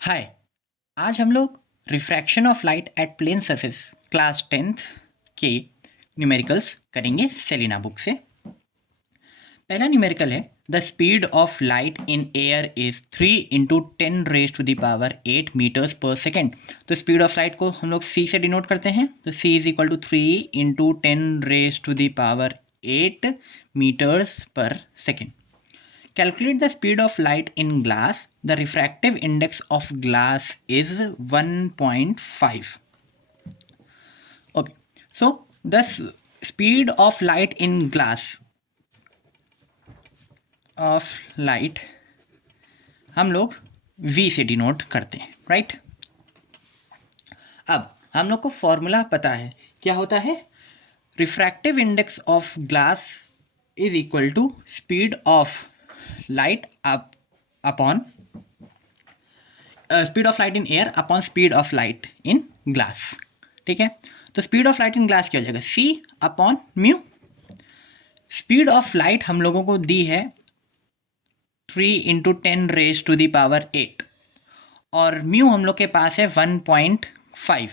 हाय। आज हम लोग refraction of light at plane surface class 10th के न्यूमेरिकल्स करेंगे सेलिना बुक से। पहला न्यूमेरिकल है the speed of light in air is 3 into 10⁻⁸ metres per second. तो स्पीड ऑफ लाइट को हम लोग सी से डिनोट करते हैं, तो C is equal to 3 into 10⁸ metres per second. Calculate the speed of light in glass. The refractive index of glass is 1.5. Okay, so the speed of light in glass of light हम लोग v से denote करते हैं, right. अब हम लोग को formula पता है, क्या होता है? Refractive index of glass is equal to speed of light upon speed of light in air upon speed of light in glass. ठीक है, तो speed of light in glass क्या हो जाएगा? c upon mu. Speed of light हम लोगों को दी है 3 इंटू 10⁸ और म्यू हम लोग के पास है 1.5।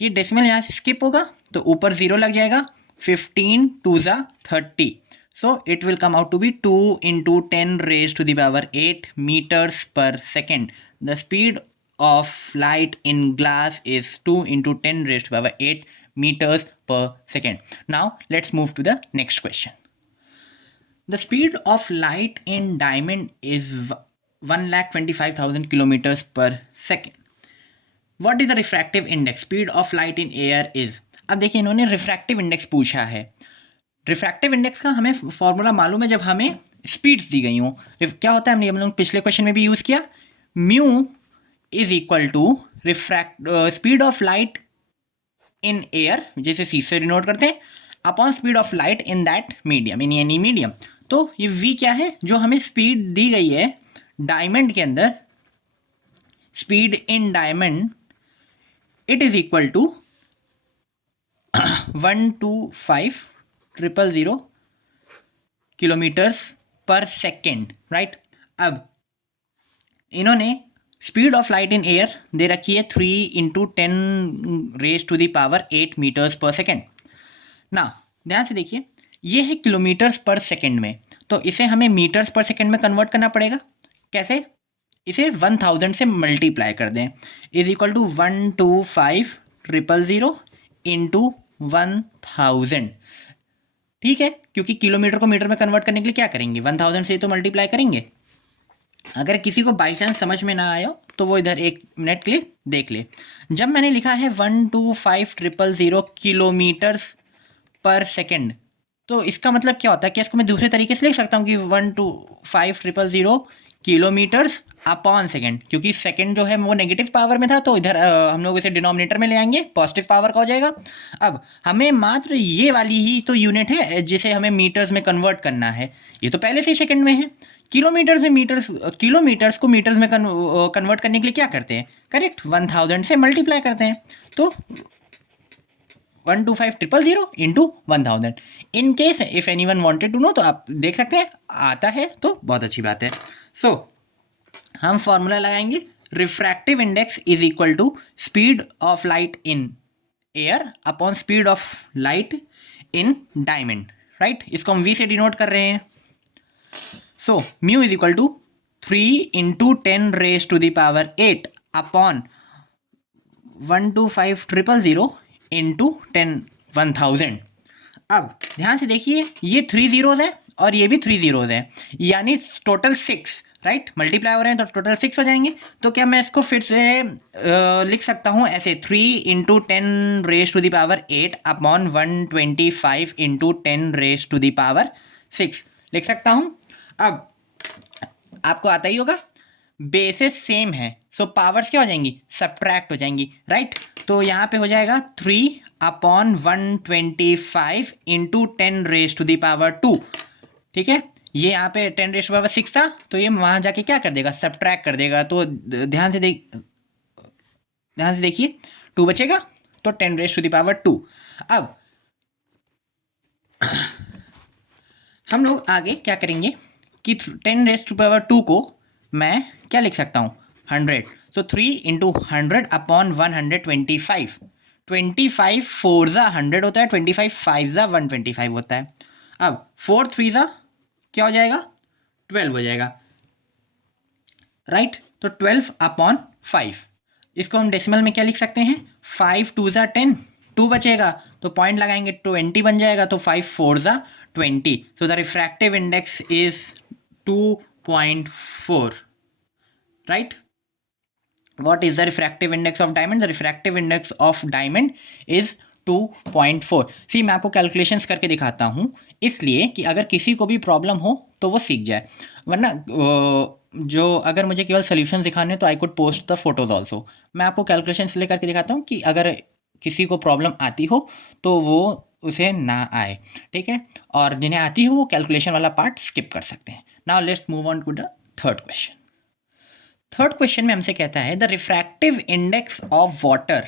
ये डेसिमल यहाँ से स्किप होगा तो ऊपर 0 लग जाएगा। 15 2 ज़ा 30, so it will come out to be 2 into 10⁸ meters per second. The speed of light in glass is 2 into 10⁸ meters per second. Now let's move to the next question. The speed of light in diamond is 1,25,000 kilometers per second. What is the refractive index? Speed of light in air is. अब देखिए इन्होंने refractive index पूछा है। Refractive index का हमें formula मालूम है जब हमें स्पीड्स दी गई हों। क्या होता है, हमने हम लोग पिछले क्वेश्चन में भी यूज़ किया, mu is equal to speed of light in air, जैसे सी से डिनोट करते हैं, upon speed of light in that medium, in any medium. तो ये वी क्या है? जो हमें स्पीड दी गई है डायमंड के अंदर, speed in diamond, it is equal to 125,000 kilometres per second, right. अब इन्होंने speed of light in air दे रखी है 3 इंटू 10⁸ मीटर्स पर सेकेंड। ना ध्यान से देखिए, ये है किलोमीटर्स पर सेकेंड में, तो इसे हमें मीटर्स पर सेकेंड में कन्वर्ट करना पड़ेगा। कैसे? इसे 1000 से मल्टीप्लाई कर दें, इज इक्वल टू 125,000 इंटू 1000। ठीक है, क्योंकि किलोमीटर को मीटर में कन्वर्ट करने के लिए क्या करेंगे? 1000 से तो मल्टीप्लाई करेंगे। अगर किसी को बाई चांस समझ में ना आया तो वो इधर 1 मिनट के लिए देख ले। जब मैंने लिखा है 125,000 किलोमीटर्स पर सेकेंड, तो इसका मतलब क्या होता है? कि इसको मैं दूसरे तरीके से लिख सकता हूँ कि 125,000 किलोमीटर्स अपॉन सेकेंड, क्योंकि सेकेंड जो है वो नेगेटिव पावर में था, तो इधर हम लोग इसे डिनोमिनेटर में ले आएंगे, पॉजिटिव पावर का हो जाएगा। अब हमें मात्र ये वाली ही तो यूनिट है जिसे हमें मीटर्स में कन्वर्ट करना है, ये तो पहले से ही सेकेंड में है। किलोमीटर्स में किलोमीटर्स को मीटर्स में कन्वर्ट करने के लिए क्या करते हैं? करेक्ट, 1000 से मल्टीप्लाई करते हैं, तो 125,000 into 1000। In case if any one wanted to know, तो आप देख सकते हैं, आता है तो बहुत अच्छी बात है। सो हम फॉर्मूला लगाएंगे, refractive index is equal to speed of light in air upon speed of light in diamond, right. इसको हम वी से डिनोट कर रहे हैं। So mu is equal to 3 into 10⁸ upon 125,000 into 1000। अब ध्यान से देखिए, ये 3 zeros है और ये भी 3 zeros है, यानी टोटल 6, राइट। मल्टीप्लाई हो रहे हैं तो टोटल 6 हो जाएंगे। तो क्या मैं इसको फिर से लिख सकता हूँ ऐसे, 3 इंटू 10⁸ अपॉन 125 इंटू 10�6 लिख सकता हूँ। अब आपको आता ही होगा, बेसिस सेम है, सो पावर्स क्या हो जाएंगी? सब्ट्रैक्ट हो जाएंगी, राइट। तो यहाँ पे हो जाएगा 3 अपॉन 125 इंटू 10⁻²। ठीक है, ये यहाँ पे 10⁻6 था, तो ये वहाँ जाके क्या कर देगा? सब्ट्रैक्ट कर देगा। तो ध्यान से देखिए, 2 बचेगा, तो 10⁻²। अब हम लोग आगे क्या करेंगे कि 10⁻² को मैं क्या लिख सकता हूँ? 100, so 3 into 100 upon 125. 25 4 ज़ा 100 होता है, 25 5 ज़ा 125 होता है. अब 4 3 ज़ा क्या हो जाएगा, 12 हो जाएगा, राइट. तो 12 अपॉन 5, इसको हम डेसिमल में क्या लिख सकते हैं, 5 2 ज़ा 10, 2 बचेगा तो पॉइंट लगाएंगे 20 बन जाएगा, तो 5 4 ज़ा 20. So the refractive index is 2.4, right. What is the refractive index of diamond? The refractive index of diamond is 2.4. सी मैं आपको कैलकुलेशंस करके दिखाता हूँ, इसलिए कि अगर किसी को भी प्रॉब्लम हो तो वो सीख जाए, वरना जो अगर मुझे केवल सोल्यूशन दिखाने तो I could post the photos also. मैं आपको कैलकुलेशंस लेकर के दिखाता हूँ कि अगर किसी को प्रॉब्लम आती हो तो वो उसे ना आए, ठीक है. और जिन्हें आती हो वो कैलकुलेशन वाला पार्ट स्किप कर सकते हैं. Now let's move on to the third question. Third question में हमसे कहता है the refractive index of water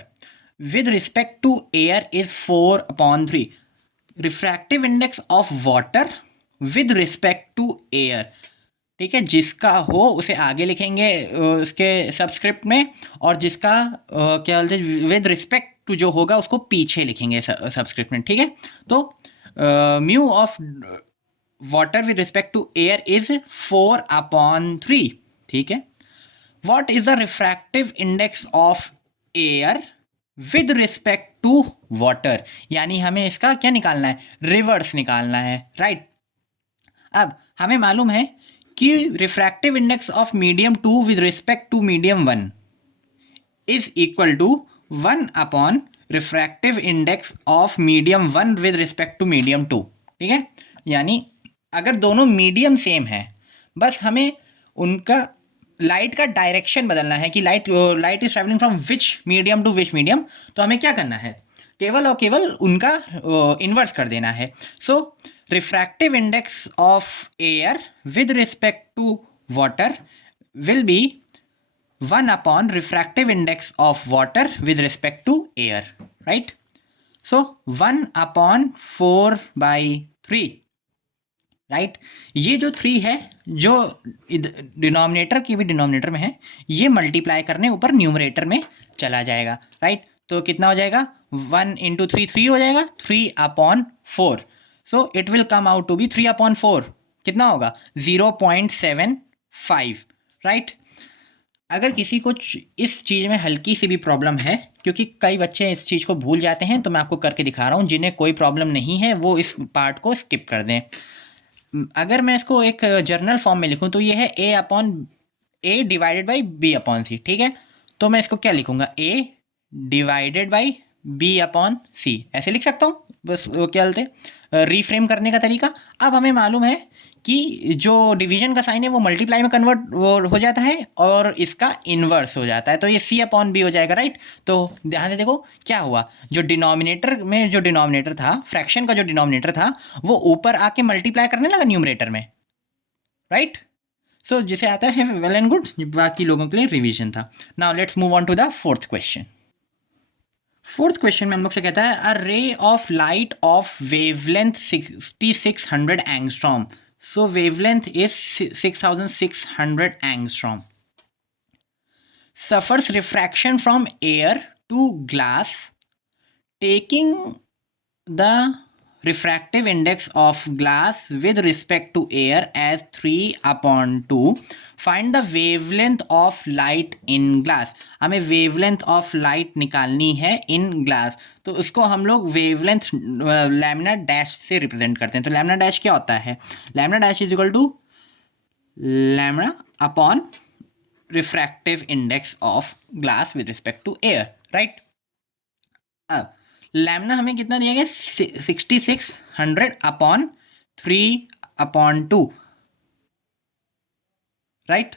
with respect to air is 4/3. Refractive index of water with respect to air, ठीक है. जिसका हो उसे आगे लिखेंगे उसके सबस्क्रिप्ट में, और जिसका क्या बोलते हैं विद रिस्पेक्ट टू जो होगा उसको पीछे लिखेंगे सबस्क्रिप्ट में, ठीक है. तो mu of water with respect to air is 4/3, ठीक है. What is the refractive index of air with respect to water? यानी हमें इसका क्या निकालना है, रिवर्स निकालना है, राइट. अब हमें मालूम है कि refractive index of medium 2 with respect to medium 1 is equal to 1 refractive index of medium 1 with respect to medium 2, ठीक है. यानी अगर दोनों मीडियम सेम है, बस हमें उनका लाइट का डायरेक्शन बदलना है कि light is travelling from which medium to which medium, तो हमें क्या करना है, केवल और केवल उनका इन्वर्स कर देना है. So refractive index of air with respect to water will be 1 refractive index of water with respect to air, right. So 1/4/3, right. ये जो 3 है जो डिनोमिनेटर की भी डिनोमिनेटर में है, ये मल्टीप्लाई करने ऊपर न्यूमरेटर में चला जाएगा, राइट. तो कितना हो जाएगा, 1 × 3 3 हो जाएगा, 3/4. So it will come out to be 3/4 कितना होगा, 0.75, राइट. अगर किसी को इस चीज़ में हल्की सी भी प्रॉब्लम है, क्योंकि कई बच्चे इस चीज़ को भूल जाते हैं, तो मैं आपको करके दिखा रहा हूँ. जिन्हें कोई प्रॉब्लम नहीं है वो इस पार्ट को स्किप कर दें. अगर मैं इसको एक जर्नल फॉर्म में लिखूं तो ये है A डिवाइडेड बाई B/C, ठीक है. तो मैं इसको क्या लिखूंगा, A डिवाइडेड बाई B/C, ऐसे लिख सकता हूँ. बस वो क्या बोलते हैं रीफ्रेम करने का तरीका. अब हमें मालूम है कि जो डिवीजन का साइन है वो मल्टीप्लाई में कन्वर्ट हो जाता है और इसका इन्वर्स हो जाता है, तो ये C/B हो जाएगा, राइट. तो ध्यान से देखो क्या हुआ, जो डिनोमिनेटर में जो डिनोमिनेटर था, फ्रैक्शन का जो डिनोमिनेटर था, वो ऊपर आके मल्टीप्लाई करने लगा न्यूमरेटर में, राइट. सो जिसे आता है वेल एंड गुड, बाकी लोगों के लिए रिवीजन था. Now let's move on to the fourth question. Fourth question में हम लोग से कहता है a ray of light of wavelength 6600 angstrom. So wavelength is 6600 angstrom. Suffers refraction from air to glass, taking the refractive index of glass with respect to air as 3/2. Find the wavelength of light in glass. हमें wavelength of light निकालनी है in glass. तो उसको हम लोग wavelength lambda dash से represent करते हैं. तो लैम्डा डैश क्या होता है, lambda dash is equal to lambda upon refractive index of glass with respect to air, right. अब लैम्डा हमें कितना दिया गया, 6600 अपॉन 3/2, राइट.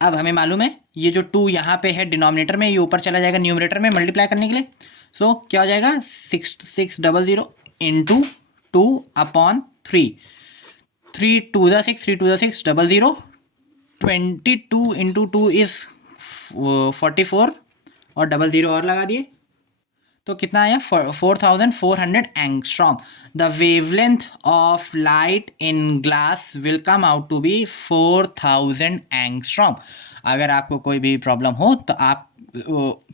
अब हमें मालूम है ये जो 2 यहाँ पे है डिनोमिनेटर में, ये ऊपर चला जाएगा न्यूमरेटर में मल्टीप्लाई करने के लिए. सो क्या हो जाएगा, 6600 इंटू 2/3, 3 2 6, 3 2 6 00, 22 इंटू 2 इज 44 और 00 और लगा दिए, तो कितना आया 4400 angstrom. The wavelength of light in glass will come out to be 4000 angstrom. अगर आपको कोई भी प्रॉब्लम हो तो आप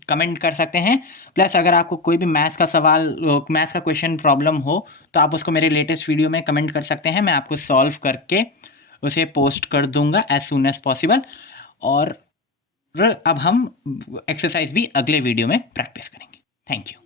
कमेंट कर सकते हैं। प्लस अगर आपको कोई भी मैथ्स का सवाल, मैथ्स का क्वेश्चन प्रॉब्लम हो तो आप उसको मेरे लेटेस्ट वीडियो में कमेंट कर सकते हैं। मैं आपको सॉल्व करके उसे पोस्ट कर दूंगा एज सुन एज पॉसिबल। और अब हम एक्सरसाइज भी अगले वीडियो में प्रैक्टिस करेंगे। Thank you.